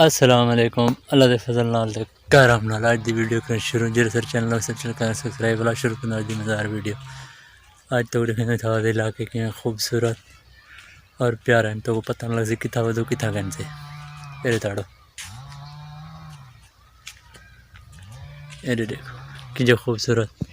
अस्सलाम वालेकुम अल्लाह दे फजल नाल ते करम नाल आज दी वीडियो करन शुरू जरे सर चैनल सब्सक्राइब वाला शुरू करना आज दी मज़ेदार वीडियो। आज तो देखने था इलाके के खूबसूरत और प्यारा है तो पता नहीं लग कितना वधु कितना गन से ये ताड़ो ये देखो कि जो खूबसूरत